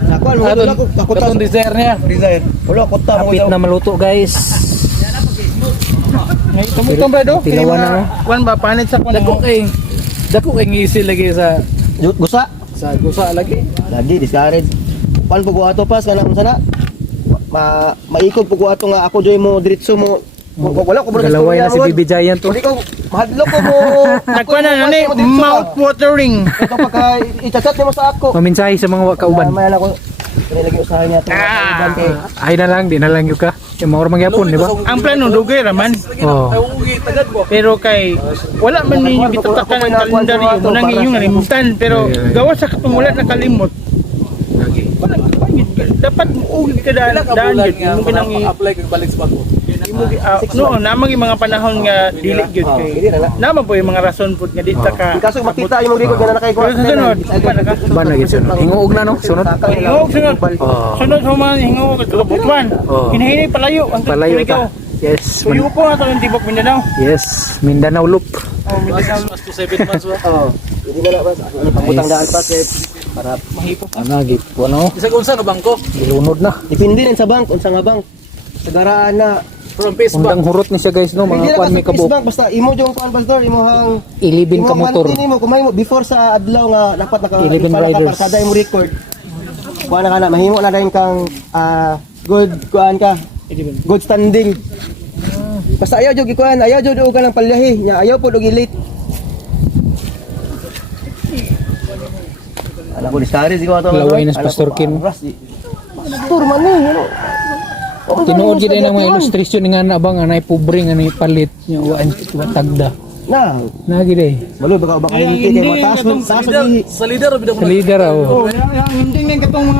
Nakuan mo wala ko takutas. Katong desire niya. Desire. Wala ko ta mo. Kapit na maluto guys. Ngay tumutong ba do? Tilawan na, no? Kuan ba panit sa kuan Dako kay ngisi lagi sa Gusa. gusa lagi. Lagi discourage. Pan po ko ato pas kanang sana. Maikog po ko ato nga ako joy mo diretso mo. Wala ko Galaway na si Bibi Giant to. Hindi ko mahadlok ko mo. nagkuan na ni mouth watering. Ito pagka i-chat mo sa ako. Paminsahe sa mga kauban. May ako. Kaya lagi usahay niya to. Ay na lang, di na lang yung ka. Yung mga ormang yapon, di ba? Ang plano dugay raman. Oh. Pero kay wala man ninyo bitutakan ng kalendaryo mo nang inyong nalimutan pero gawa sa katumulat na kalimot. Dapat muuwi ka daan yun mo pinang apply kag balik sa bangko. no namang mga panahon nga dili gyud kay naman po yung mga rason pud nga di ta ka Kaso makita yung record na nakay ko. pero sunod Ba na gid sunod. Hinguog na no, sunod. hingog sunod Oh. sunod sa mga hingog butuan Oh. hinahinay palayo ang Palayo ikaw ta. Yes. suyo po ato ng tibok Mindanao Yes, Mindanao loop. Mas to 7 months wa. Oo. Hindi na ba sa pangutang daan pa kay para Ana gid po no. Isa unsa no bangko? Ilunod na. depende rin sa bank unsa nga bank. Sa garaan na From Facebook. Undang hurot ni siya guys no, hindi mga na kuan ka may sa kabuk. bank basta imo jong kuan pastor imo hang Ilibin ka motor. mo kumay mo before sa adlaw nga dapat 11 riders. nakaparsada imo record. Kuan na kana mahimo na rin kang good kuan ka. Good standing. Basta ayaw jud gikuan, ayaw jud og kanang palyahi, nya ayaw pud og elite. Alam ko discourage ko ato. Laway na si Pastor Kim. Pastor man ni, ano? Tinuod gid ay ng mga illustration nga na bang anay pobre nga ni palit nya wa tagda. Na, Na gid ay. malo baka hindi kay mataas mo taas Sa leader bitaw mo. Sa leader oh. hindi nga katong